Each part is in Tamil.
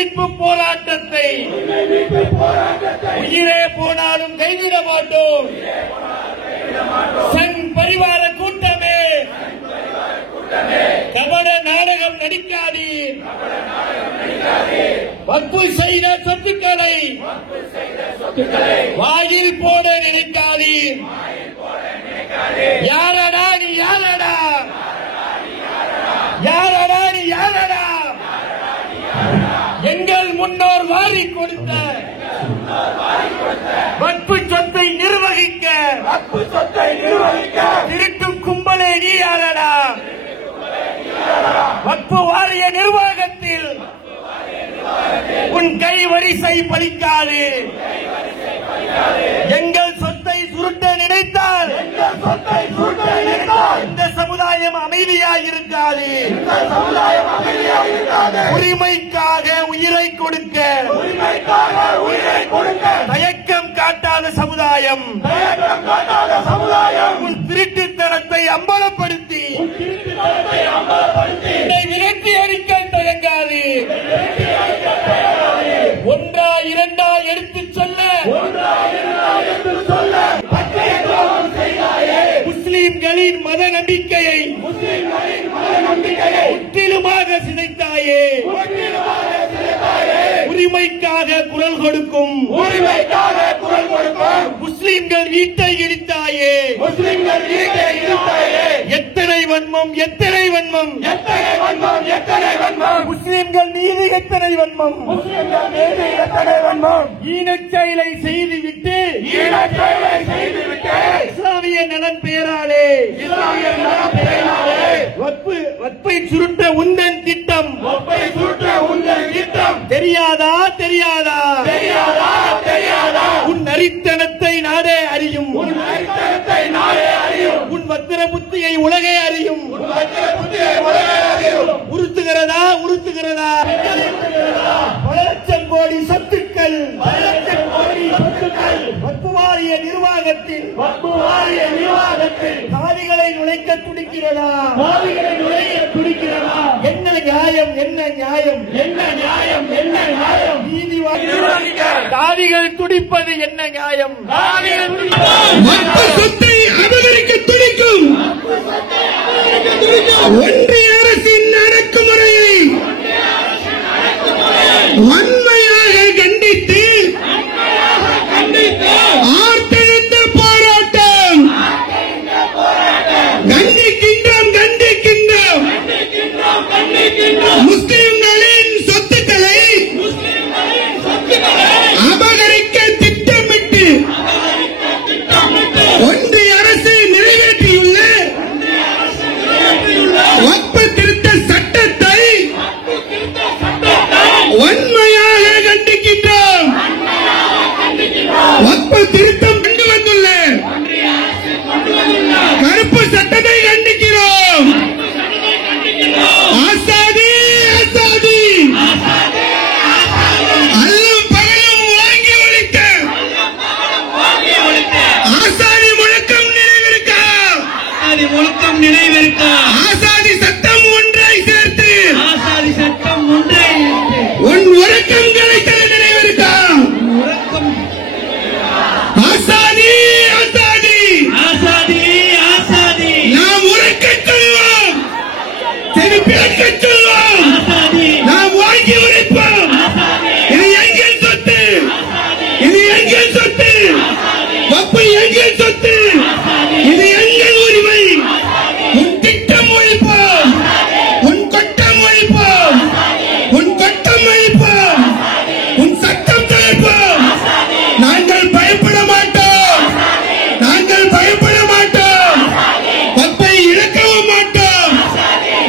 மீட்பு போராட்டத்தை உயிரே போனாலும் கைவிட மாட்டோம். சங் பரிவார கூட்டமே கபட நாடகம் நடிக்காதீர். வக்ஃபு செய்த சொத்துக்களை வாயில் போட நினைக்காதீர். யாரடா நீ யாரடா, யாரடா நீ யாரடா, எங்கள் முன்னோர் வாரி கொடுத்த வக்ஃபு சொத்தை நிர்வகிக்க திருட்டும் கும்பலே நீ யாரடா. வக்ஃபு வாரிய நிர்வாகத்தில் உன் கை வரிசை பலிக்காது. எங்கள் சொத்தை சுருட்ட நினைத்தால் இந்த சமுதாயம் அமைதியாக இருக்காது. உரிமைக்காக உயிரை கொடுக்க தயக்கம் காட்டாத சமுதாயம் உன் திருட்டுத்தனத்தை அம்பலப்படுத்தி விரட்டி அடிக்க தயங்காது. ஒன்றா இரண்டா எடுத்துச் சொல்ல முஸ்லிம்களின் மத நம்பிக்கையை முற்றிலுமாக சிதைத்தாயே. உரிமைக்காக குரல் கொடுக்கும் முஸ்லிம்கள் வீட்டை இடித்தாயே. எத்தனை வன்மம், எத்தனை வன்மம், முஸ்லிம்கள் மீது எத்தனை வன்மம். ஈனச் செயலை செய்துவிட்டு இஸ்லாமிய நலன் பேராலே வக்ஃபை சுருட்ட உந்தன் திட்டம் தெரியாதா தெரியாதா உன் நரித்தனத்தை நாடே அறியும். உன் வத்திர புத்தியை உலகே அறியும். உறுத்துகிறதா உறுத்துகிறதா பல லட்சம் கோடி சொத்துக்கள் வக்ஃபு வாரிய நிர்வாகத்தில் காவிகளை நுழைக்க துடிக்கிறதா? என்ன நியாயம், என்ன நியாயம், என்ன நியாயம், என்ன நியாயம்? காவிகள் துடிப்பது என்ன நியாயம்? சொத்தை அபகரிக்க துடிக்கும் ஒன்றிய அரசின் அடக்குமுறையை வன்மையாக கண்டித்து ஆர்த்தெழுந்த போராட்டம். கண்டிக்கின்றோம் கண்டிக்கின்றோம். முஸ்லிம்களின் சொத்துக்களை அபகரிக்க திட்டமிட்டு ஒன்றிய அரசு நிறைவேற்றியுள்ள வக்ஃபு திருத்த சட்டத்தை வன்மையாக கண்டிக்கின்றோம். வக்ஃபு திருத்தம் கொண்டு வந்துள்ள கருப்பு சட்டத்தை கண்டிக்கிறோம். ஆசாதி ஆசாதி அல்லும் பகலும் வாங்கி ஒழித்த ஆசாதி முழக்கம் நினைவிருக்கா. ஆசாதி சட்டம் ஒன்றை சேர்த்து உன் உறக்கங்களை தர நினைவிருக்கா. ஆசாதி ஆசாதி நாம் உறக்கச் சொல்வோம், செருப்பிழக்கச் சொல்வோம், நாம் வாங்கி உழைப்போம். இது எங்கள் சொத்து, இது எங்கள் சொத்து, வக்ஃபு எங்கள் சொத்து, இது எங்கள் உரிமை. உன் திட்டம் ஒழிப்போம், உன் கொட்டம் ஒழிப்போம், உன் கொட்டம் ஒழிப்போம், உன் சட்டம் தளர்ப்போம். நாங்கள் பயப்பட மாட்டோம், நாங்கள் பயப்பட மாட்டோம். வக்ஃபை இழக்கவும் மாட்டோம்,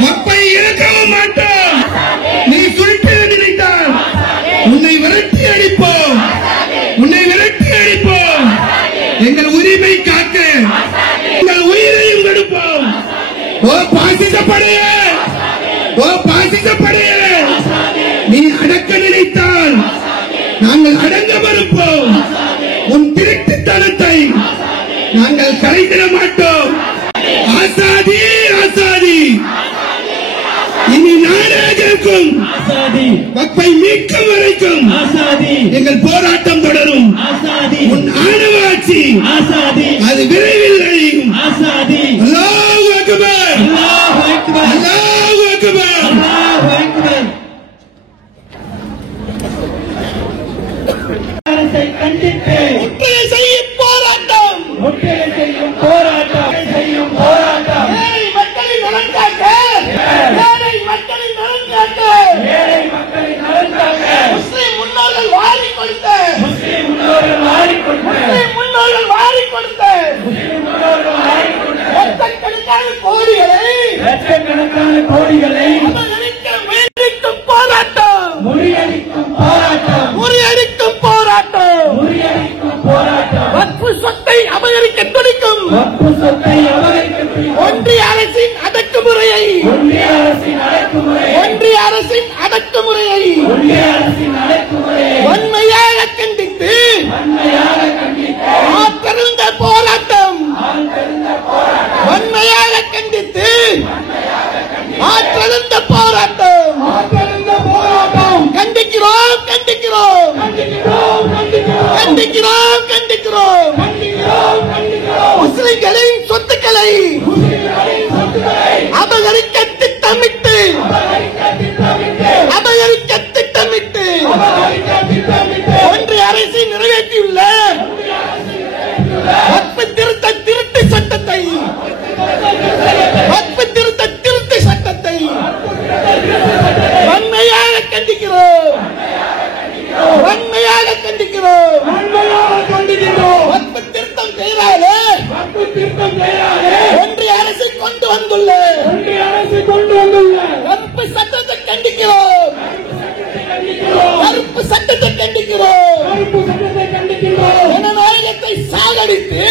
வக்ஃபை இழக்கவும் மாட்டோம். நீ சுருட்ட நினைத்தால் உன்னை விரட்டி அடிப்போம், உன்னை விரட்டி அடிப்போம். எங்கள் உரிமை காக்க எங்கள் உயிரையும் கொடுப்போம். ஓ பாசிசப்படையே, ஓ பாசிசப்படையே, நீ அடக்க நினைத்தால் நாங்கள் அடங்க மறுப்போம். உன் திருட்டுத்தனத்தை நாங்கள் கலைத்திட மாட்டோம். ஆசாதி ஆசாதி இனி நாடே கேட்கும். வக்பை மீட்கும் வரைக்கும் எங்கள் போராட்டம் தொடரும். உன் ஆணவ ஆட்சி அது விரைவில் அழியும். அல்லாஹு அக்பர், அல்லாஹு அக்பர். கண்டித்து முற்றுகை செய்யும் போராட்டம், முற்றுகை செய்யும் போராட்டம், செய்யும் போராட்டம். ஏழை மக்களின் நலன் காக்க, ஏழை மக்களின் நலன் காக்க, ஏழை மக்களின் நலன் காக்க முஸ்லிம் முன்னோர்கள் வாரி கொடுத்த, முஸ்லிம் முன்னோர்கள் வாரி கொடுத்த, முஸ்லிம் முன்னோர்கள் வாரி கொடுத்த, முஸ்லிம் முன்னோர்கள் வாரி கொடுத்த லட்சக்கணக்கான கோடிகளை லட்சக்கணக்கான கோடிகளை அபகரிக்க முயற்சிக்கும் போராட்டம், முறியடிக்கும் போராட்டம், முறியடிக்கும் போராட்டம், முறியடிக்கும் போராட்டம். வக்ஃபு சொத்தை அபகரிக்க துடிக்கும் வக்ஃபு சொத்தை அபகரிக்க துடிக்கும் ஒன்றிய அரசின் அடக்குமுறையை, ஒன்றிய அரசின் அடக்குமுறையை, ஒன்றிய அரசின் அடக்குமுறையை ஒன்றிய அரசின் அடக்குமுறையை வன்மையாக கண்டித்து வன்மையாக கண்டித்து ஆற்றெழுந்த போராட்டம், ஆழ்ந்த போராட்டம், வன்மையாக கண்டித்து ஆற்றெழுந்த போராட்டம், ஆழ்ந்த போராட்டம். கண்டிக்கிறோம், கண்டிக்கிறோம், கண்டிக்கிறோம், கண்டிக்கிறோம், கண்டிக்கிறோம், கண்டிக்கிறோம். கண்டிக்கிறோம், கண்டிக்கிறோம். முஸ்லிம்களின் சொத்துக்களை முஸ்லிம்களின் சொத்துக்களை அபகரிக்க திட்டமிட்டு, அபகரிக்க திட்டமிட்டு, அபகரிக்க திட்டமிட்டு அபகரிக்க திட்டமிட்டு ஒன்றிய அரசு நிறைவேற்றியுள்ள வக்ஃபு திருட்டு சட்டத்தை, வக்ஃபு திருட்டு சட்டத்தை வன்மையாக கண்டிக்கிறோம், வன்மையாக கண்டிக்கிறோம். வன்மையாக கண்டிக்கிறோம். வக்ஃபு திருத்தம் செய்தாலே வக்ஃபு திருத்தம் செய்யாதே ஒன்றிய அரசு கொண்டு வந்துள்ள ஒன்றிய அரசு கொண்டு வந்துள்ள கருப்பு சட்டத்தை கண்டிக்கிறோம், கருப்பு சட்டத்தை கண்டிக்கிறோம். கருப்பு சட்டத்தை கண்டிக்கிறோம். ஜனநாயகத்தை சாகடித்து,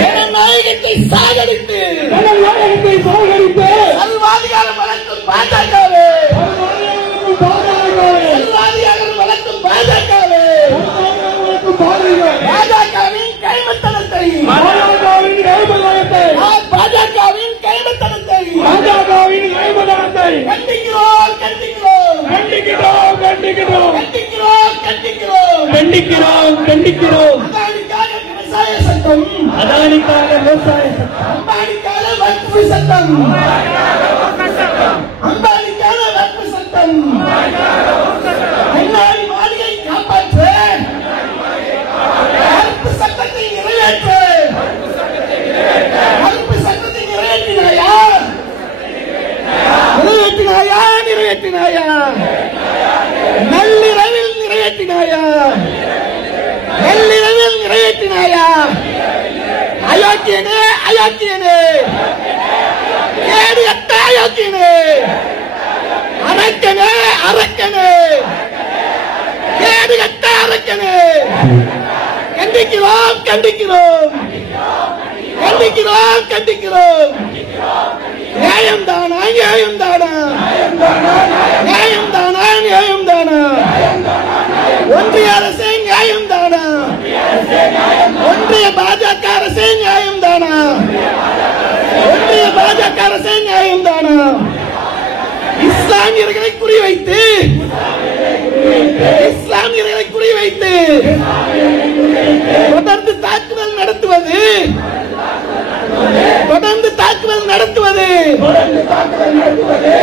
ஜனநாயகத்தை சாகடித்து ஜனநாயகத்தை சாகடித்து சர்வாதிகாரம் வளர்க்கும் பாஜகவே, பாதுகாப்பு சர்வாதிகாரம் வளர்க்கும் பாஜகவே, பாஜகவின் கைமத்தனத்தை, பாஜகவின் கைமதத்தை பாஜகவின் கைமத்தனத்தை பாஜகவின் கைமதத்தை கண்டிக்கிறோம், கண்டிக்கிறோம், கண்டிக்கிறோம், கண்டிக்கிறோம், கண்டிக்கிறோம், கண்டிக்கிறோம். கண்டிக்கிறோம், கண்டிக்கிறோம். அதானிக்காக விவசாய சட்டம், அதானிக்காக விவசாய சட்டம், அம்பானிக்காக வக்ஃபு சட்டம், அம்பானிக்காக வக்ஃபு சட்டம், முன்னாடி மாளிகை காப்பாற்ற, கருப்பு சட்டத்தை நிறைவேற்ற, கருப்பு சட்டத்தை நிறைவேற்றினாயா, நிறைவேற்றினாயா, நிறைவேற்றினாயா, நள்ளிரவில் நிறைவேற்றினாயா, நள்ளிரவில் நிறைவேற்றினாயா. அயோக்கியனே, அயோக்கியனே, கேடு கட்ட அயோக்கியனே, அரக்கனே, அரக்கனே, கேடு கட்ட அரக்கனே. கண்டிக்கிறோம், கண்டிக்கிறோம், கண்டிக்கிறோம், கண்டிக்கிறோம். நியாயம் தானா, நியாயம் தானா, நியாயம் தானா, நியாயம் தானா. ஒன்றிய அரசே நியாயம் தானா, ஒன்றிய பாஜக அரசே நியாயம் தானா, ஒன்றிய பாஜக அரசே நியாயம் தானா. இஸ்லாமியர்களை குறிவைத்து, இஸ்லாமியர்களை குறிவைத்து தொடர்ந்து தாக்குதல் நடத்துவது, தொடர்ந்து தாக்குதல் நடத்துவது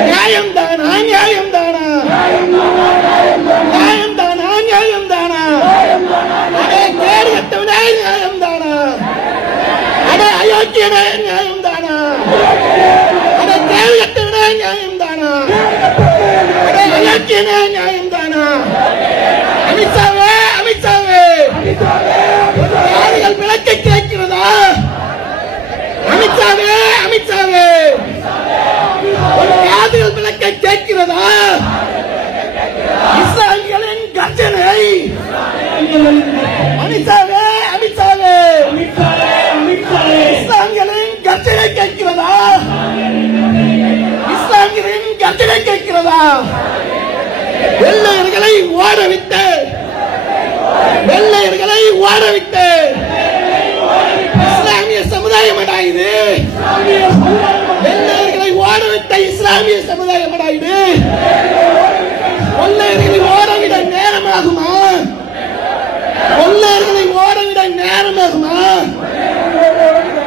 நியாயம் தானா, நியாயம் தானா, நியாயம் தானா, நியாயம் தானா. அடே கேடு கட்டவனே, நியாயம் தானா, அடே அயோக்கியனே, நியாயம் தானா, அடே கேடு கட்டவனே, நியாயம் தானா, அடே அயோக்கியனே, நியாயம் தானா. அமித்ஷாவே, அமித்ஷாவே, யார்கள் விளக்கை கேட்கிறதா? அமித்ஷாவே, அமித்ஷாவே, யார்கள் விளக்கை கேட்கிறதா? இஸ்லாமியர்களின் கர்ஜனை, அமித்ஷாவே, அமித்ஷாவே, இஸ்லாமியர்களின் கர்ஜனை கேட்கிறதா? இஸ்லாமியரின் கர்ஜனை கேட்கிறதா? வெள்ளையர்களை ஓடவிட்டு, வெள்ளையர்களை ஓடவிட்டு இஸ்லாமிய சமுதாயம் இது, வெள்ளையர்களை ஓடவிட்ட இஸ்லாமிய சமுதாயம் இது கொள்ளையர்களை ஓடவிட நேரமாகுமா? கொள்ளையர்களை ஓடவிட நேரமாகுமா?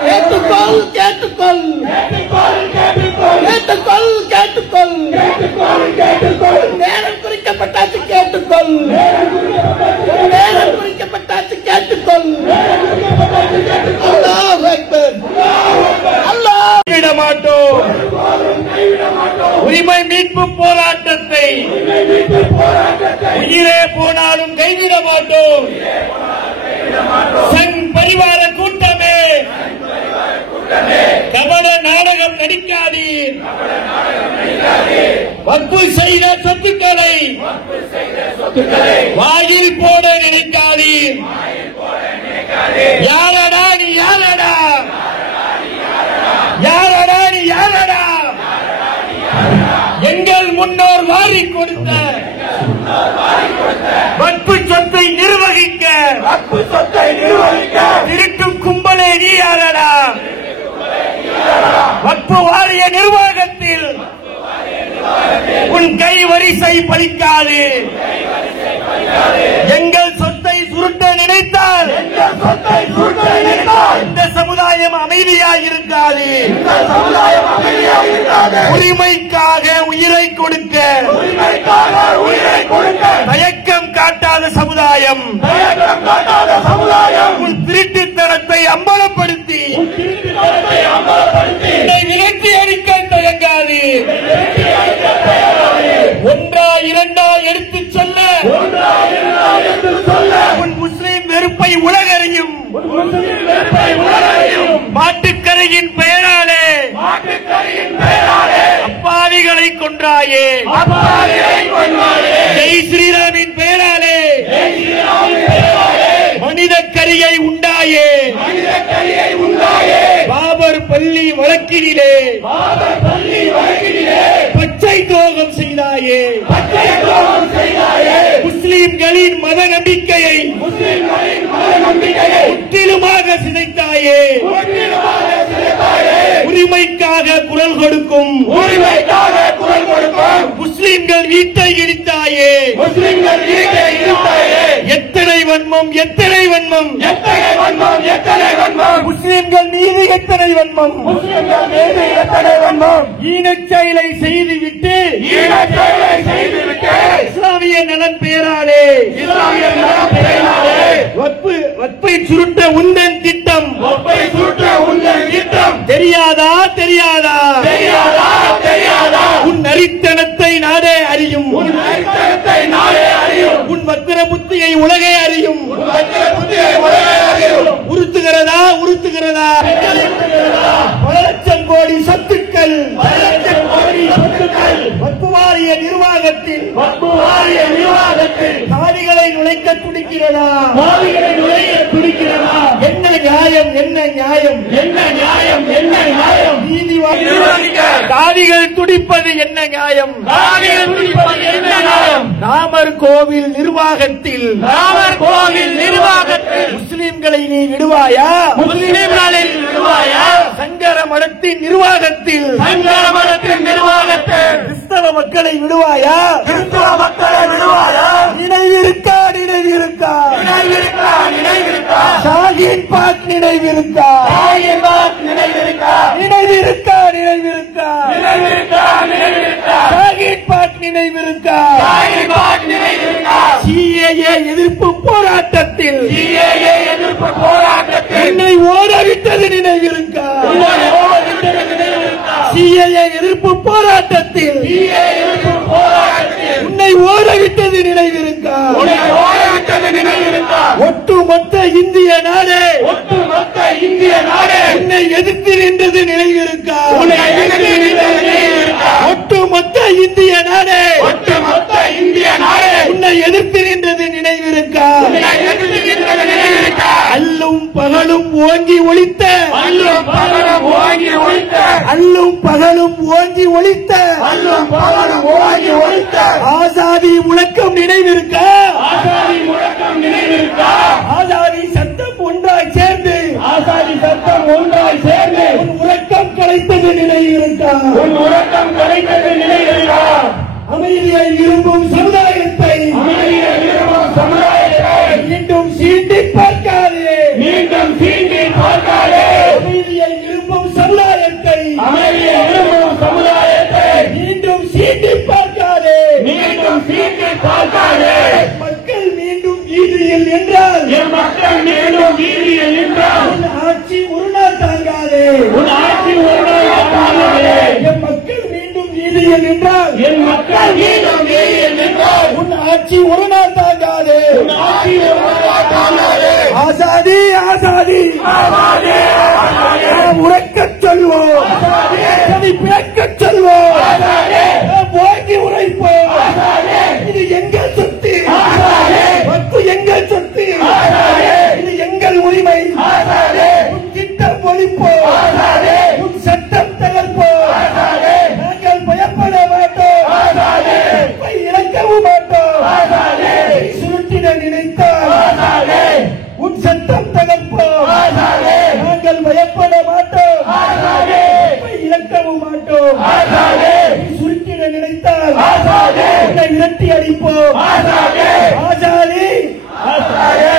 கேட்டுக்கொள் கேட்டுக்கொள் கேட்டுக்கொள் கேட்டுக்கொள் கேட்டுக்கொள் நேரம் குறிக்கப்பட்டாச்சு கேட்டுக்கொள் நேரம் குறிக்கப்பட்டாச்சு கேட்டுக்கொள். அல்லாஹ் அக்பர் அல்லாஹ். விட மாட்டோம் உரிமை மீட்பு போராட்டத்தை உயிரே போனாலும் கைவிட மாட்டோம். சங் பரிவார கூட்டமே கபட நாடகம் நடிக்காதீர். வக்ஃபு செய்த சொத்துக்களை வாயில் போட நினைக்காதீர். யாரடா நீ யாரடா? யாரடா நீ யாரடா? எங்கள் முன்னோர் வாரி கொடுத்த வக்ஃபு சொத்தை நிர்வகிக்க திருட்டும் கும்பலே நீ யாரடா? வக்ஃபு வாரிய நிர்வாகத்தில் உன் கை வரிசை பலிக்காது. எங்கள் சொத்தை சுருட்ட நினைத்தால் இந்த சமுதாயம் அமைதியாக இருக்காது. உரிமைக்காக உயிரை கொடுக்க தயக்கம் காட்டாத சமுதாயம் உன் திருட்டுத்தனத்தை அம்பலப்படுத்தி விரட்டி அடிக்க தயங்காது. ஒன்றா இரண்டா எடுத்துச் சொல்ல உன் முஸ்லிம் வெறுப்பை உலகறியும். மாட்டுக்கரையின் பெயராலே அப்பாவிகளை கொன்றாயே. ஜெய் ஸ்ரீராமின் பெயராலே மனித கரியை உண்டாயே. பாபர் பள்ளி வழக்கினிலே பச்சை துரோகம் செய்தாயே. முஸ்லிம்களின் மத நம்பிக்கையை முற்றிலுமாக சிதைத்தாயே. உரிமைக்காக குரல் கொடுக்கும் முஸ்லிம்கள் வீட்டை இடித்தாயே. எத்தனை வன்மம் எத்தனை வன்மம் முஸ்லிம்கள் மீது எத்தனை வன்மம் ஈனச் செயலை செய்துவிட்டு இஸ்லாமிய நலன் பெயராலே வக்ஃபை சுருட்ட உந்தன் திட்டம் தெரியாதா தெரியாதா? உன் நரித்தனத்தை நாடே அறியும். உன் வத்திர புத்தியை உலகே அறியும். உறுத்துகிறதா உறுத்துகிறதா? பல லட்சம் கோடி சொத்துக்கள் வக்ஃபு வாரிய நிர்வாகத்தில் சாதிகளை நுழைக்க துடிக்கிறதா? என்ன நியாயம் என்ன நியாயம் என்ன நியாயம் என்ன நியாயம்? சாதிகள் துடிப்பது என்ன நியாயம்? ராமர் கோவில் நிர்வாகத்தில் முஸ்லிம்களை நீ விடுவாயா? சங்கர மடத்தின் நிர்வாகத்தில் கிறிஸ்தவ மக்களை விடுவாயா? நினைவிருக்கா நினைவிருக்கா? ஷாஹீன் பாக் நினைவிருக்கா? நினைவிருக்கா நினைவிருக்கா? ஷாஹீன் பாக் நினைவிருக்கா? சிஏஏ எதிர்ப்பு போராட்டத்தில் என்னை ஓடவிட்டது நினைவிருக்கா? சிஏஏ எதிர்ப்பு போராட்டத்தில் உன்னை ஓடவிட்டது நினைவிருக்கா? ஒட்டுமொத்த இந்திய நாடே உன்னை எதிர்த்து நின்றது நினைவிருக்கா? ஒட்டுமொத்த இந்திய நாடே உன்னை எதிர்த்து நின்றது நினைவிருக்கா? அல்லும் பகலும் ஓங்கி ஒலித்த ஆசாதி முழக்கம் நினைவிருக்கா? ஆசாதி சட்டம் ஒன்றாய் சேர்ந்து உன் உறக்கம் கலைத்தது நினைவிருக்கா? மீண்டும் சீட்டு பார்க்காதே. மக்கள் மீண்டும் வீதியில் என்றால் என் மக்கள் மீண்டும் வீதியில் நின்றால் உன் ஆட்சி ஒரு நாள் தாங்காதே. உன் ஆட்சி ஒரு நாள் தாங்காதே. என் மக்கள் மீண்டும் வீதியில் என்றால் என் மக்கள் மீண்டும் வீதியில் நின்றால் உன் ஆட்சி ஒரு நாள் தாங்காதே. உன் ஆட்சி ஒரு நாள் தாங்காதே. ஆசாதி ஆசாதி ஆசாதே, ஆசாதே, நாம் உறக்கச் சொல்வோம், அதை பிறக்கச் சொல்வோம், ஆசாதே, நாம் ஓங்கி உரைப்போம். ஆசாதே, இது எங்கள் சொத்து, ஆசாதே, வக்கு எங்கள் சொத்து, ஆசாதே, இது எங்கள் உரிமை. ஆசாதே, உன் திட்டம் ஒழிப்போம், ஆசாதே, உன் சட்டம் தகர்ப்போம். ஆசாதே, நாங்கள் பயப்பட மாட்டோம், ஆசாதே, உப்பை இழக்கவும் மாட்டோம். ஆசாதே, சுருட்டிட நினைத்தால் ஆசாதே, உன் சட்டம் தகர்ப்போம். ஆசாதே, நாங்கள் பயப்பட மாட்டோம், ஆசாதே, உப்பை இழக்கவும் மாட்டோம். ஆசாதே, சுருட்டிட நினைத்தால் ஆசாதே, உன்னை விரட்டி அடிப்போம். ஆசாதே, ஆசாதி ஆசாதே.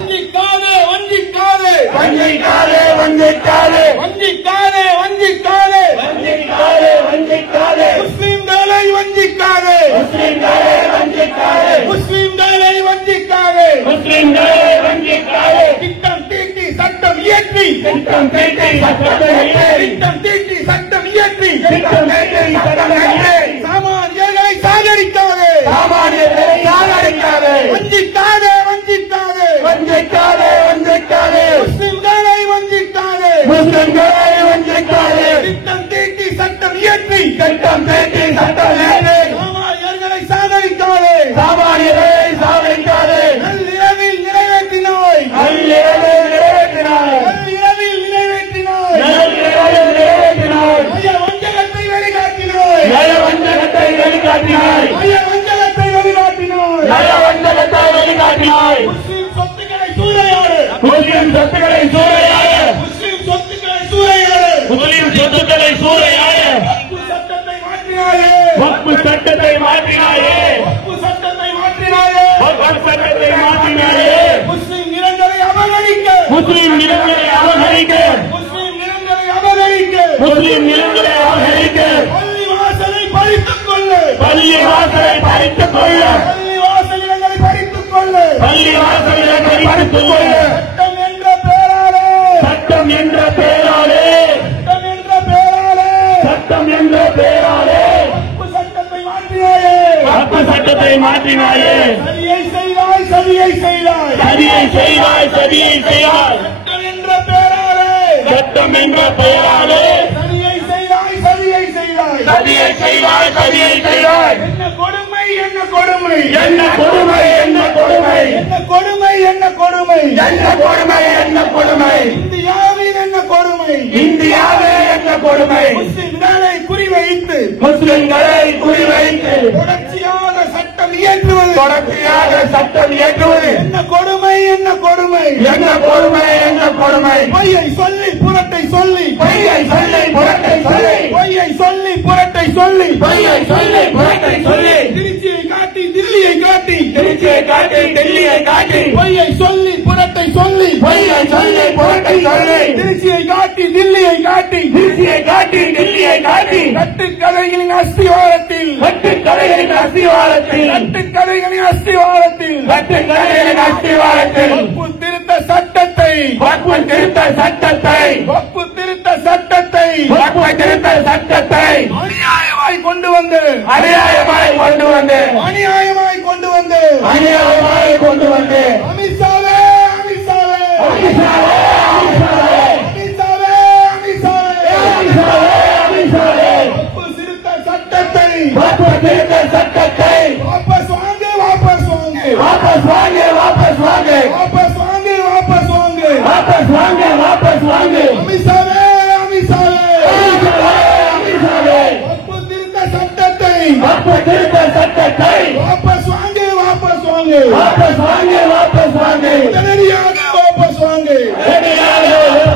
வஞ்சிக்காதே வஞ்சிக்காதே வஞ்சிக்காதே, வஞ்சிக்காதே, வஞ்சிக்காதே வஞ்சிக்காதே வஞ்சிக்காதே, வஞ்சிக்காதே, முஸ்லிம்களை வஞ்சிக்காதே முஸ்லிம்களே வஞ்சிக்காதே, முஸ்லிம்களை வஞ்சிக்காதே. முஸ்லிம்களே வஞ்சிக்காதே. திட்டம் தீட்டி சட்டம் இயற்றி திட்டம் தீட்டி சட்டத்தை இயற்றி, திட்டம் தீட்டி சட்டம் இயற்றி திட்டம் தீட்டி சட்டத்தை இயற்றி, சாமானியர்களை சாகடிக்காதே சாமானியர்களை சாகடிக்காதே. வஞ்சிக்காதே வஞ்சிக்காதே வஞ்சிக்காதே, வஞ்சிக்காதே, முஸ்லிம்களை வஞ்சிக்காதே. முஸ்லிம்களை வஞ்சிக்காதே. திட்டம் தீட்டி சட்டம் இயற்றி திட்டம் தீட்டி சட்டம் இயற்றி, சாமானியர்களை சாகடிக்காதே. சாமானியர்களை சாகடிக்காதே. நள்ளிரவில் நிறைவேற்றினாய் நள்ளிரவில் நிறைவேற்றினாய், நள்ளிரவில் நிறைவேற்றினாய். நள்ளிரவில் நிறைவேற்றினாய், நய வஞ்சகத்தை வெளிக்காட்டினாய் நயவஞ்சகத்தை வெளிக்காட்டினாய், நய வஞ்சகத்தை வெளிக்காட்டினாய். நயவஞ்சகத்தை வெளிக்காட்டினாய். முஸ்லிம் சொத்துக்களை சூறையாடு முஸ்லிம் சொத்துக்களை சூறையாட, முஸ்லிம் சொத்துக்களை சூறையாடு. முஸ்லிம் சொத்துக்களை சூறையாட, வக்ஃபு சட்டத்தை மாற்றினாயே வக்ஃபு சட்டத்தை மாற்றினாயே, வக்ஃபு சட்டத்தை மாற்றினாயே. வக்ஃபு சட்டத்தை மாற்றினாயே. முஸ்லிம் நிலங்களை அபகரிக்க முஸ்லிம் நிலங்களை அபகரிக்க, முஸ்லிம் நிலங்களை அபகரிக்க முஸ்லிம் நிலங்களை அபகரிக்க, பள்ளி வாசலை பறித்துக் கொள்ளு பள்ளி வாசலை பறித்துக் கொள்ள, பள்ளி வாசல் இடங்களை பறித்துக் கொள்ளு. பள்ளி வாசலை பறித்துக் கொள்ள, சட்டம் என்ற பேராலே சட்டம் என்ற பெயராலே, சட்டம் என்ற பேராலே சட்டம் என்ற பெயராலே, வக்ஃபு சட்டத்தை மாற்றினாயே. வக்ஃபு சட்டத்தை மாற்றினாயே. சதியை செய்தாய் சதியை செய்தாய். சதியை செய்தாய், சதியை செய்தாய், சட்டம் என்ற பேராலே சட்டம் என்ற பெயராலே, சதியை செய்தாய் சதியை செய்தாய். சதியை செய்தாய், சதியை செய்தாய். என்ன கொடுமை என்ன கொடுமை என்ன கொடுமை, என்ன கொடுமை, என்ன கொடுமை என்ன கொடுமை. என்ன கொடுமை, என்ன கொடுமை, இந்தியாவில் என்ன கொடுமை. இந்தியாவே என்ன கொடுமை. முஸ்லிம்களை குறிவைத்து முஸ்லிம்களை குறிவைத்து தொடர்ச்சியாக சட்டம் இயற்றுவது தொடர்ச்சியாக சட்டம் இயற்றுவது என்ன கொடுமை என்ன கொடுமை. என்ன கொடுமை, என்ன கொடுமை. பொய்யை சொல்லி புரட்டை சொல்லி பொய்யை சொல்லி புரட்டை சொல்லி, பொய்யை சொல்லி புரட்டை சொல்லி பொய்யை சொல்லி புரட்டை சொல்லி, திருச்சியை காட்டி தில்லியை காட்டி திருச்சியை காட்டி, டெல்லியை காட்டி, பொய்யை சொல்லி புரட்டை சொல்லி பொய்யை சொல்லி புரட்டை சொல்லி, திருச்சியை காட்டி தில்லியை காட்டி திருச்சியை காட்டி, டெல்லியை காட்டி, கட்டுக்கதைகளின் அஸ்திவாரத்தில் கட்டுக்கதைகளின் அஸ்திவாரத்தில், கட்டுக்கதைகளின் அஸ்திவாரத்தில் கட்டுக்கதைகளின் அஸ்திவாரத்தில், வக்ஃபு திருத்த சட்டத்தை வக்ஃபு திருத்த சட்டத்தை, வக்ஃபு திருத்த சட்டத்தை வக்ஃபு திருத்த சட்டத்தை அநியாயமாய் கொண்டு வந்து அநியாயமாய் கொண்டு வந்து, அநியாயமாய் கொண்டு வந்து அநியாயமாய் கொண்டு வந்து, அமித்ஷாவே அமித்ஷாவே அமித்ஷாவே, அமித்ஷாவே, அமித்ஷாவே அமித்ஷாவே அமித்ஷாவே, அமித்ஷாவே, வக்ஃபு திருத்த சட்டத்தை வக்ஃபு திருத்த சட்டத்தை வாபஸ் வாங்கு வாபஸ் வாங்கு வாபஸ் வாங்கு, வாபஸ் வாங்கு, வாபஸ் வாங்கு வாபஸ் வாங்கு. வாபஸ் வாங்கு, வாபஸ் வாங்கு. அமித்ஷாவே அமித்ஷாவே அமித்ஷாவே, அமித்ஷாவே, வக்ஃபு திருத்த சட்டத்தை வக்ஃபு திருத்த சட்டத்தை வாபஸ் வாங்கு வாபஸ் வாங்கு. வாபஸ் வாங்கு, வாபஸ் வாங்கு. உடனடியாக வாபஸ் வாங்கு உடனடியாக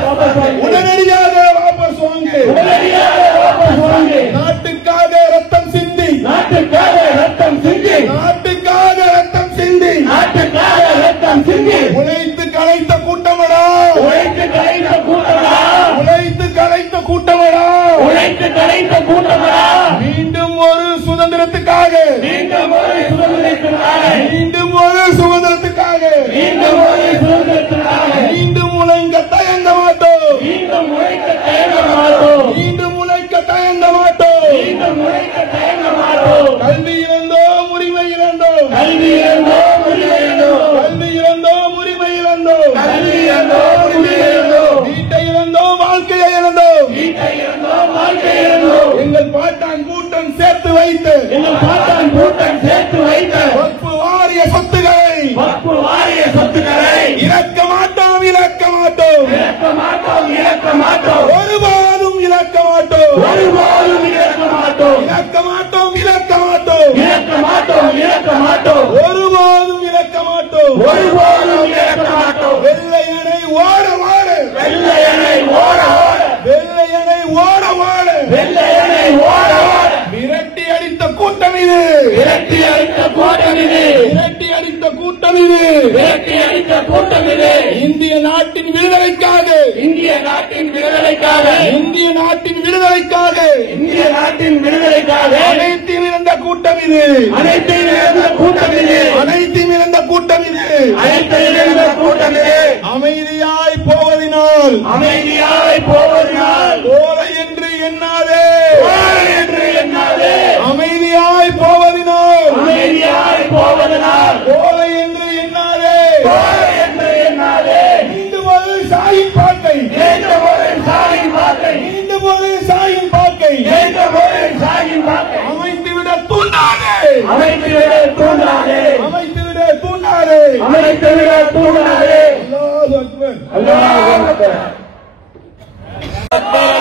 வாபஸ் வாங்கு. உடனடியாக வாபஸ் வாங்கு. உடனடியாக வாபஸ் வாங்கு. நாட்டுக்காக ரத்தம் சிந்தி நாட்டுக்காக ரத்தம் சிந்தி, நாட்டுக்காக ரத்தம் சிந்தி நாட்டுக்காக ரத்தம் சிந்தி, உழைத்து கலைத்த கூட்டமடா உழைத்து கலைந்த கூட்டமடா, உழைத்து கலைத்த கூட்டமடா. உழைத்து கலைந்த கூட்டமடா. மீண்டும் ஒரு சுதந்திரத்துக்காக சுதந்திரத்துக்காக மீண்டும் ஒரு சுதந்திரத்திற்காக மீண்டும் ஒரு சுதந்திரத்துக்காக மீண்டும் ஒரு சுதந்திரத்திற்காக மீண்டும் உழைக்க தயங்க மாட்டோம் மீண்டும் உழைக்க தயங்க மாட்டோம் மீண்டும் உழைக்க தயங்க மாட்டோம் மீண்டும் உழைக்க தயங்க மாட்டோம் கல்வி இழந்தோம் உரிமை இழந்தோம் கல்வி இழந்தோம் உரிமை இழந்தோம் கல்வி இழந்தோம் உரிமை இழந்தோம் கல்வி இழந்தோம் உரிமை இழந்தோம் வீட்டை இழந்தோம் வாழ்க்கையை இழந்தோம் வீட்டை இழந்தோம் வாழ்க்கை இழந்தோம் எங்கள் பாட்டான் கூட்டம் சேர்த்து வைத்து எங்கள் பாட்டான் கூட்டம் சேர்த்து வைத்த வக்ஃபு வாரிய சொத்துக்களை வக்ஃபு வாரிய சொத்துக்களை இழக்க மாட்டோம் இழக்க மாட்டோம் இழக்க மாட்டோம் இழக்க மாட்டோம் ஒருபோதும் இழக்க மாட்டோம் ஒருபோதும் இழக்க மாட்டோம் இழக்க மாட்டோம் இழக்க மாட்டோம் இழக்க மாட்டோம் இழக்க மாட்டோம் ஒருபோதும் இழக்க மாட்டோம் ஒருபோதும் இழக்க மாட்டோம் வெள்ளையனை ஓட ஓட வெள்ளையனை ஓட ஓட வெள்ளையனை ஓட ஓட வெள்ளையனை ஓட ஓட விரட்டி அடித்த கூட்டம் இது விரட்டி அடித்த கூட்டம் இது விரட்டி அடித்த கூட்டம் இது விரட்டி அடித்த கூட்டம் இது இந்திய நாட்டின் விடுதலைக்காக இந்திய நாட்டின் விடுதலைக்காக இந்திய நாட்டின் விடுதலைக்காக இந்திய நாட்டின் விடுதலைக்காக அனைத்தையும் இழந்த கூட்டம் இது அனைத்தையும் இழந்த கூட்டம் இது அனைத்தையும் இழந்த கூட்டம் இது அனைத்தையும் இழந்த கூட்டம் இது அமைதியாய் போவதினால் அமைதியாய் போவதனால் கோலை என்று எண்ணாதே போர் என்று எண்ணாதே அமைதியாய் போவதினால் அமைதியாய் போவதனால் கோலை என்று எண்ணாதே போர் என்று எண்ணாதே மீண்டும் ஒரு சாயின் பாட்டை மீண்டும் ஒரு சாயின் வாக்கை மீண்டும் ஒரு சாயின் பாட்டை மீண்டும் ஒரு சாயின் வாக்கை அமைத்துவிட தூண்டாதே அமைத்துவிட தூண்டாதே அமைத்துவிட தூண்டாதே அமைத்துவிட தூண்டாதே அல்லாஹ் அக்பர்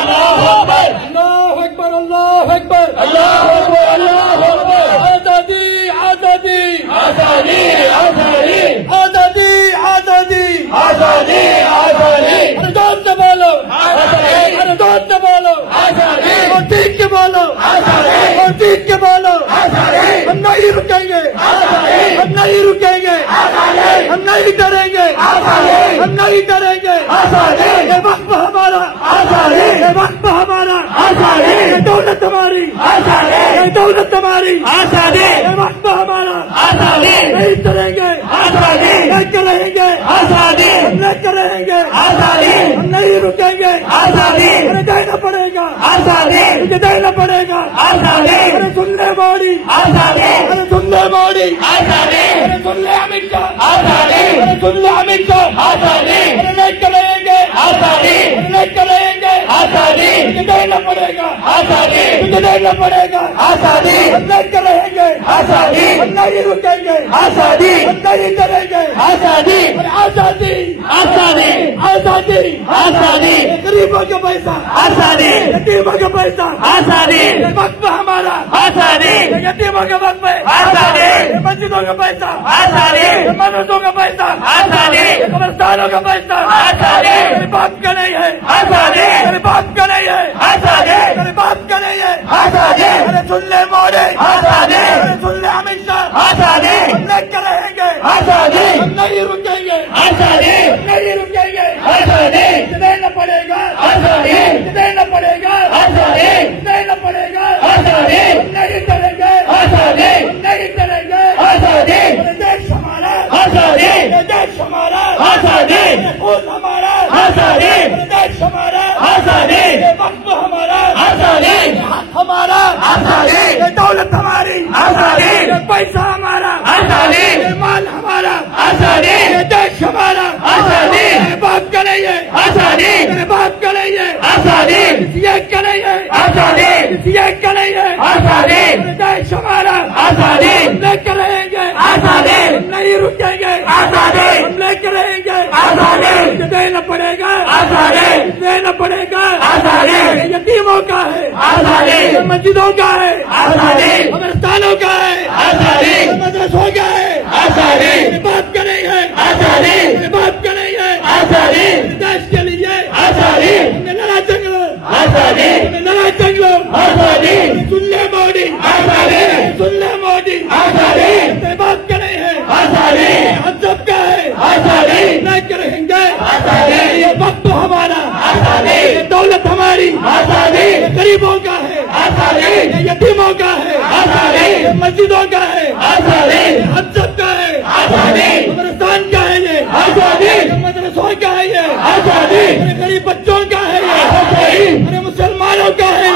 அல்லாஹ் அக்பர் அல்லாஹ் அக்பர் அல்லாஹ் அக்பர் அல்லாஹ் அக்பர் அல்லாஹ் அக்பர் அல்லாஹ் அக்பர் ஆசாதி ஆசாதி ஆசாதி ஆசாதி ஆசாதி ஆசாதி ஆசாதி ஆசாதி अरे जोर से बोलो आजादी। अरे जोर से बोलो आजादी। और ठीक के बोलो आजादी। और ठीक के बोलो आजादी। हम नहीं रुकेंगे आजादी। हम नहीं रुकेंगे आजादी। हम नहीं डरेंगे आजादी। हम नहीं डरेंगे आजादी। ये वक्त हमारा आजादी। ये वक्त हमारा आजादी। ये दौलत हमारी आजादी। ये दौलत हमारी आजादी। ये वक्त हमारा आजादी। नहीं डरेंगे आजादी। लेकर रहेंगे आजादी। हम लेकर रहेंगे आजादी। हम नहीं रुकेंगे आजादी। अरे देना पड़ेगा आजादी। मुझे देना पड़ेगा आजादी। अरे सुन ले मोदी आजादी। अरे सुन ले मोदी आजादी। अरे सुन ले अमित शाह आजादी। अरे सुन ले अमित शाह आजादी। अरे लेकर रहेंगे आजादी। अरे लेकर रहेंगे आजादी। मुझे देना पड़ेगा आजादी। मुझे देना पड़ेगा आजादी। हम लेकर रहेंगे आजादी। हम नहीं रुकेंगे आजादी। हम नहीं डरेंगे आजादी। अरे आजादी आजादी। आजादी आजादी। गरीबों का पैसा आजादी। यतीमों का पैसा आजादी। ये वक्त हमारा आजादी। ये यतीमों के वक्त में आजादी। ये मस्जिदों का पैसा आजादी। ये मदरसों का पैसा आजादी। ये कब्रिस्तानों का पैसा आजादी। मेरे बाप का नहीं है आजादी। मेरे बाप का नहीं है आजादी। मेरे बाप का नहीं है आजादी। अरे सुन ले मोदी आजादी। अरे सुन ले अमित शाह आजादी। हम लेकर रहेंगे आजादी। हम नहीं रुकेंगे आजादी। हम नहीं रुकेंगे आजादी। मुझे देना पड़ेगा आजादी। मुझे देना पड़ेगा आजादी। मुझे देना पड़ेगा आजादी। हम नहीं डरेंगे आजादी। हम नहीं डरेंगे आजादी। ये देश हमारा आजादी। ये देश हमारा आजादी। ये खून हमारा आजादी। ये देश हमारा आजादी। ये वक्त हमारा आजादी। ये हक हमारा आजादी। ये दौलत हमारी आजादी। ये पैसा हमारा आजादी। ये माल हमारा आजादी। ये देश हमारा आजादी। मेरे बाप का नहीं है आजादी। मेरे बाप का नहीं है आजादी। किसी एक का नहीं है आजादी। किसी एक का नहीं है आजादी। मेरे देश हमारा आजादी। हम लेकर रहेंगे आजादी। हम नहीं रुकेंगे आजादी। हम लेकर रहेंगे आजादी। मुझे देना पड़ेगा आजादी। देना पड़ेगा आजादी। ये यतीमों का है आजादी। ये मस्जिदों का है आजादी। कब्रिस्तानों का है आजादी। ये मदरसों का है आजादी। मेरे बाप का नहीं है आजादी। मेरे बाप का नहीं है आजादी। मेरे देश के लिए आजादी। हमने लड़ा जंग लो आजादी। हमने लड़ा जंग लो आजादी। सुन ले मोदी आजादी। सुन ले मोदी आजादी। तेरे बाप का नहीं है आजादी। हम सबका है आजादी। लेकर रहेंगे आजादी। ये वक्त हमारा आजादी। ये दौलत हमारी आजादी। ये गरीबों का है आजादी यतीमों का है, आजादी मस्जिदों का है, आजादी हजरत का है, आजादी कब्रिस्तान का है, ये आजादी मदरसों का है, ये आजादी गरीब बच्चों का है, ये आजादी अरे मुसलमानों का है,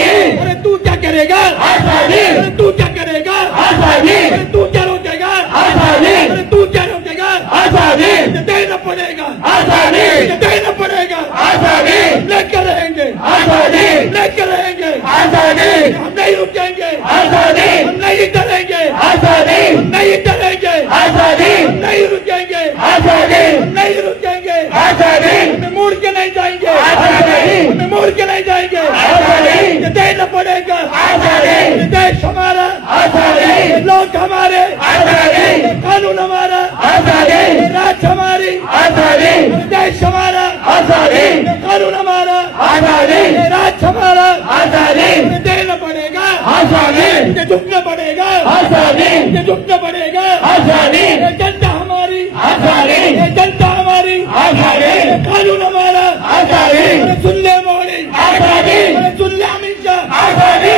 ये अरे तू क्या करेगा, आजादी अरे तू क्या करेगा, आजादी अरे तू क्या रोकेगा, आजादी अरे तू क्या रोकेगा, आजादी देना पड़ेगा, आजादी देना पड़ेगा, आजादी लेकर रहेंगे, आजादी लेकर रहेंगे, आजादी हम नहीं रुकेंगे, आजादी हम नहीं डरेंगे, आजादी हम नहीं डरेंगे, आजादी हम नहीं रुकेंगे, आजादी हम नहीं रुकेंगे, आजादी हमें मोड़ के नहीं जाएंगे, आजादी हमें मोड़ के नहीं जाएंगे, आजादी देना पड़ेगा, आजादी देश हमारा, आजादी लोग हमारे, आजादी कानून हमारा, आजादी राज हमारी, आजादी देश हमारा, आजादी कानून हमारा, आजादी राज हमारा, आजादी देना पड़ेगा, आजादी झुकना पड़ेगा, आजादी झुकना पड़ेगा, आजादी जनता हमारी, आजादी जनता हमारी, आजादी कानून हमारा, आजादी सुन ले मोदी, आजादी सुन ले अमित शाह, आजादी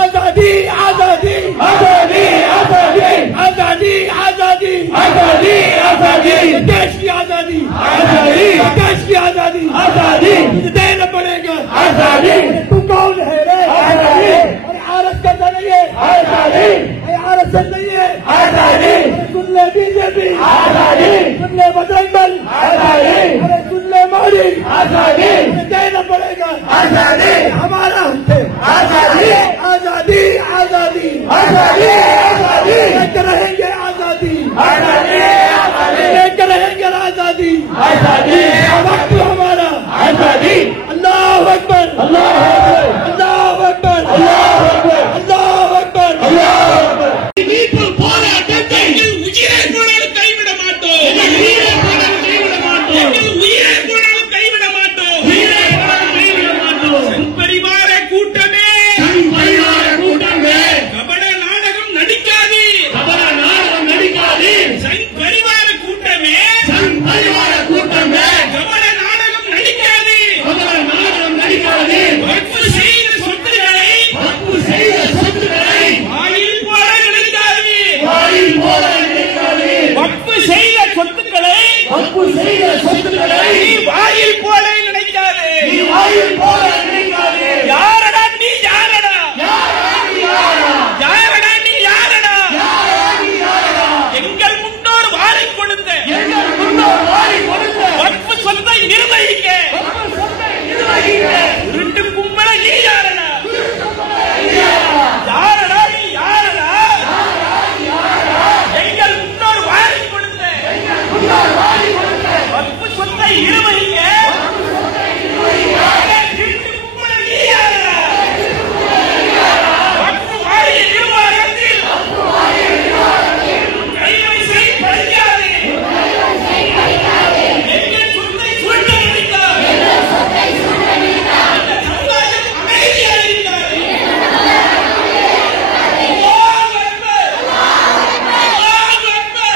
आजादी आजादी आजादी आजादी आजादी आजादी आजादी आजादी देश की आजादी, आजादी देश की आजादी, आजादी देना पड़ेगा, आजादी तू कौन है रे, आजादी अरे आरएस करता नहीं है, आजादी अरे आरएसएस नहीं है, आजादी सुन ले बीजेपी, आजादी सुन ले बजरंग दल, आजादी अरे सुन ले मोदी, आजादी देना पड़ेगा, आजादी हमारा है, आजादी आजादी आजादी आजादी आजादी लेकर रहेंगे, आजादी आजादी आजादी लेकर रहेंगे, आजादी आजादी वक्त हमारा, आजादी अल्लाह अकबर अल्लाह अकबर अल्लाह अकबर अल्लाह अकबर अल्लाह अकबर மீட்பு போராட்டத்தை உயிரை போனாலும் கைவிட மாட்டோம், உயிரை போனாலும் கைவிட மாட்டோம், உயிரை போனாலும் கைவிட மாட்டோம், உயிரை போனாலும் கைவிட மாட்டோம். சங் பரிவார கூட்டமே, சங் பரிவார கூட்டமே, கபட நாடகம் நடிக்காதே, கபட நாடகம் நடிக்காதே. சங் பரிவார கூட்டமே, சங் பரிவார கூட்டமே, கபட நாடகம் நடிக்காதே, கபட நாடகம் நடிக்காதே. வக்ஃப் செய்த சொத்துக்களை, வக்ஃப் செய்த சொத்துக்களை வாயில் போல நினைக்காதே, வாயில் போல நினைக்காதே. வக்ஃப் செய்த சொத்துக்களை, வக்ஃப் செய்த சொத்துக்களை நீ வாயில் போல நினைக்காதே, நீ வாயில் போல நினைக்காதே. யாரடா நீ, யாரடா யாரடா நீ, யாரடா யாரடா நீ, யாரடா யாரடா நீ, யாரடா எங்கள் முன்னோர் வாரி கொடுத்த, எங்கள் முன்னோர் வாரி கொடுத்த வக்ஃப் சொத்தை நிர்வகிக்க, வக்ஃப் சொத்தை நிர்வகிக்க உருட்டு கும்பல நீ, யாரடா யாரடா நீ, யாரடா எங்கள் முன்னோர் வாரி கொடுத்த, எங்கள் முன்னோர் வாரி கொடுத்த வக்ஃப் சொத்தை நிர்வகிக்க உருட்டு கும்பல நீ, யாரடா வக்ஃப் வாரிய நிர்வாகத்தில் கைவை செய் பறிக்காதே, எங்கள் சொத்தை சுருட்ட நினைக்காதே, எங்கள் சமுதாயம் அமைதியாக இருக்காதே. அல்லாஹ் அக்பர்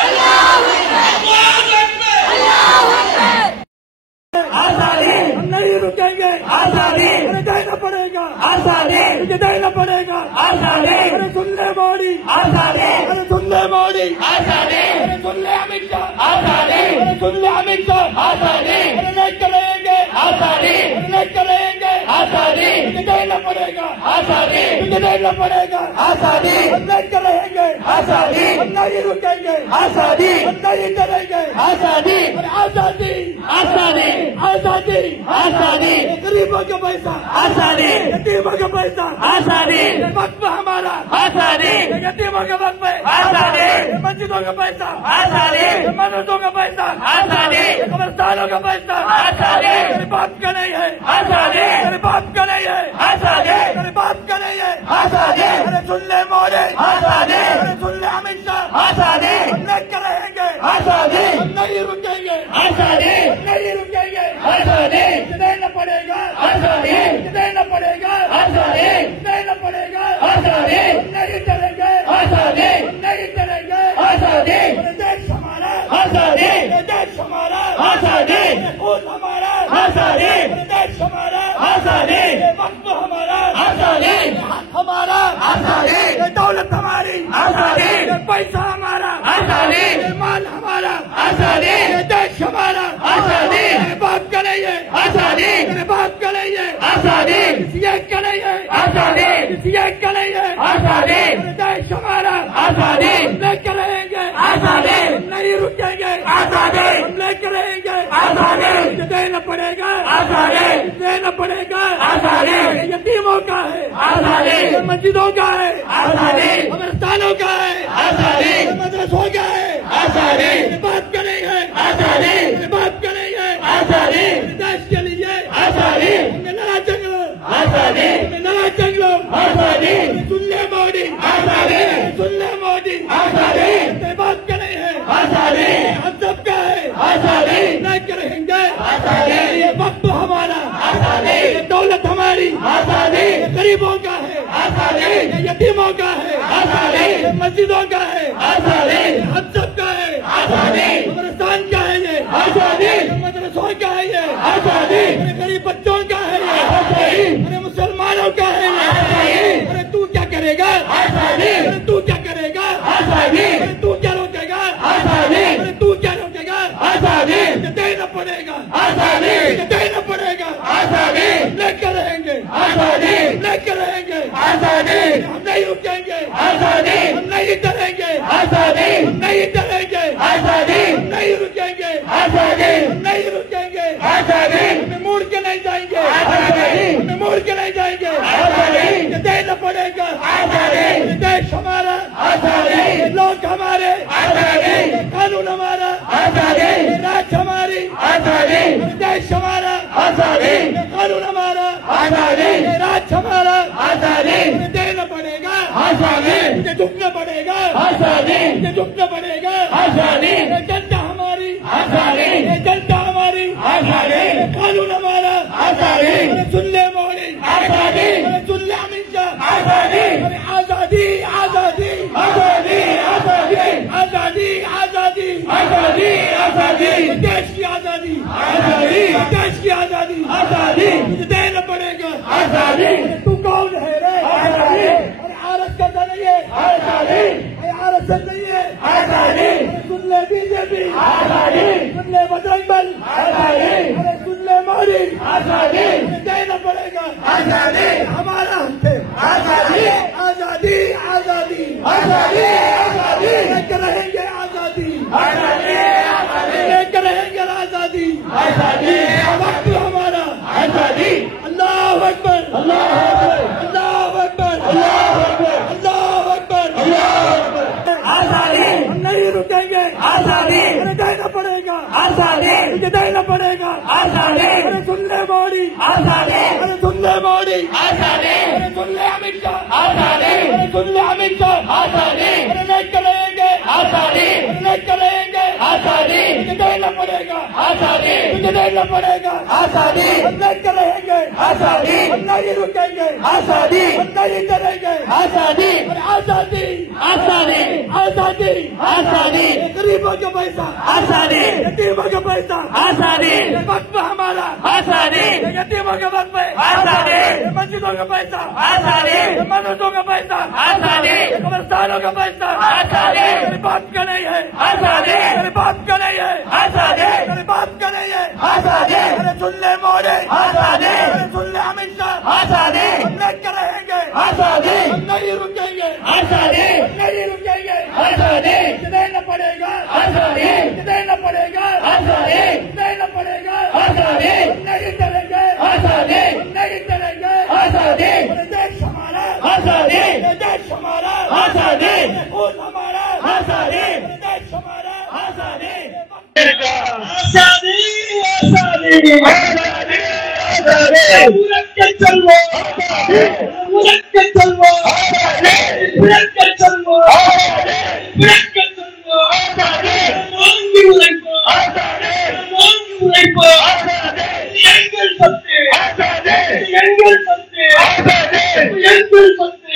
அல்லாஹ் அக்பர் அல்லாஹ் அக்பர். आजादी हम नहीं रुकेंगे, आजादी देना पड़ेगा, आजादी देना पड़ेगा, आजादी अरे सुन ले मोदी, आजादी अरे सुन ले मोदी, आजादी अरे सुन ले अमित शाह, आजादी अरे सुन ले अमित शाह, आजादी अरे लेकर रहेंगे, आजादी अरे लेकर रहेंगे, आजादी देना पड़ेगा, आजादी देना पड़ेगा, आजादी हम लेकर रहेंगे, आजादी हम नहीं रुकेंगे, आजादी हम नहीं डरेंगे, आजादी अरे आजादी आजादी आजादी आजादी गरीबों का पैसा, आजादी यतीमों का पैसा, आजादी वक्फ हमारा, आजादी यतीमों का वक्फ, आजादी मस्जिदों का पैसा, आजादी मदरसों का पैसा, आजादी कब्रिस्तानों का पैसा, आजादी तेरे बाप का नहीं है, आजादी तेरे बाप का नहीं है, आजादी तेरे बाप का नहीं है, आजादी अरे सुन ले मोदी, आजादी अरे सुन ले अमित शाह, आजादी हम लेकर रहेंगे, आजादी हम नहीं रुकेंगे, आजादी हम नहीं रुकेंगे, आजादी देना पड़ेगा, आजादी देना पड़ेगा, आजादी देना पड़ेगा, आजादी हम नहीं डरेंगे, आजादी हम नहीं डरेंगे, आजादी देश हमारा, आजादी देश हमारा, आजादी खून हमारा, आजादी देश हमारा, आजादी वक्त हमारा, आजादी आजादी लेकर रहेंगे, आजादी नहीं रुकेंगे, आजादी हम लेकर रहेंगे, आजादी देना पड़ेगा, आजादी देना पड़ेगा, आजादी यतीमों का है, आजादी मस्जिदों का है, आजादी कब्रिस्तानों का है, आजादी मदरसों का है, आजादी बात करेंगे, आजादी बात करेंगे, आजादी देश के लिए, आजादी नया जंगल, आजादी नया जंगल, आजादी सुन ले मोदी, आजादी सुन ले मोदी, आजादी बात करेंगे, आजादी हम सबका है, आजादी लेकर रहेंगे, आजादी ये वक्त हमारा, आजादी ये दौलत हमारी, आजादी गरीबों का है, आजादी यतीमों का है, आजादी मस्जिदों का है, आजादी हम सबका है, आजादी कब्रिस्तान का है ये, आजादी मदरसों का है ये, आजादी गरीब बच्चों का है ये, आजादी मुसलमानों का है ये, अरे तू क्या करेगा, आजादी तू क्या करेगा, आजादी तू क्या रोकेगा, आजादी तू क्या रोकेगा, आजादी देना पड़ेगा, आजादी देना पड़ेगा, आजादी लेकर रहेंगे, आजादी लेकर रहेंगे, आजादी हम नहीं रुकेंगे, आजादी हम नहीं डरेंगे, आजादी हम नहीं डरेंगे, आजादी हम नहीं रुकेंगे, आजादी हम नहीं रुकेंगे, आजादी हमें मोड़ के नहीं जाएंगे, आजादी हमें मोड़ के नहीं जाएंगे, आजादी देना पड़ेगा, आजादी देश हमारा, आजादी लोग हमारे, आजादी कानून हमारा, आजादी राज हमारी, आजादी देश हमारा, आजादी कानून हमारा, आजादी राज हमारा, आजादी देना पड़ेगा, आजादी मुझे झुकना पड़ेगा, आजादी मुझे झुकना पड़ेगा, आजादी जनता हमारी, आजादी जनता हमारी, आजादी कानून हमारा, आजादी सुन ले मोदी, आजादी सुन ले अमित शाह, आजादी आजादी आजादी आजादी आजादी आजादी आजादी आजादी आजादी देश की आजादी, आजादी देश की आजादी, आजादी मुझे देना पड़ेगा, आजादी तू कौन है रे, आजादी आरएस का नहीं है, आजादी आरएस नहीं है, आजादी सुन ले बीजेपी, आजादी सुन ले बजरंग दल, आजादी सुन ले मोदी, आजादी देना पड़ेगा, आजादी हमारा हक है, आजादी आजादी आजादी आजादी आजादी लेकर रहेंगे, आजादी आजादी आजादी लेकर रहेंगे, आजादी आजादी वक्त हमारा, आजादी अल्लाह अकबर, अल्लाह अकबर, अल्लाह अकबर, अल्लाह अकबर, अल्लाह अकबर, अल्लाह अकबर, आजादी हम नहीं रुकेंगे, आजादी देना पड़ेगा, आजादी मुझे देना पड़ेगा, आजादी सुन ले मोदी, आजादी सुन ले मोदी, आजादी सुन ले अमित शाह, आजादी सुन ले अमित शाह, आजादी लेकर रहेंगे, आजादी लेकर रहेंगे, आजादी मुझे देना पड़ेगा, आजादी मुझे देना पड़ेगा, आजादी हम लेकर रहेंगे, आजादी हम नहीं रुकेंगे, आजादी हम नहीं डरेंगे, आजादी आजादी आजादी आजादी आजादी गरीबों का पैसा, आजादी यतीमों का पैसा, आजादी वक्त हमारा, आजादी यतीमों के वक्त में, आजादी मस्जिदों का पैसा, आजादी मदरसों का पैसा, आजादी कब्रिस्तानों का पैसा, आजादी मेरे बाप का नहीं है, आजादी मेरे बाप का नहीं है, आजादी मेरे बाप का नहीं है, आजादी सुन ले मोदी, आजादी सुन ले अमित शाह, आजादी हम लेकर रहेंगे, आजादी हम नहीं रुकेंगे, आजादी नहीं रुकेंगे, आजादी देना पड़ेगा, आजादी देना पड़ेगा, आजादी देना पड़ेगा, आजादी नहीं डरेंगे, आजादी नहीं डरेंगे, आजादी देश हमारा, आजादी देश हमारा, आजादी खून हमारा, आजादी देश हमारा, आजादी आजादी आजादी आजादी आजादी उलट के चलो, उलट के चलो, उलट के चलो, उलट के चलो, मांगी उलटो, मांगी उलटो, एंगल सकते, एंगल सकते, एंगल सकते,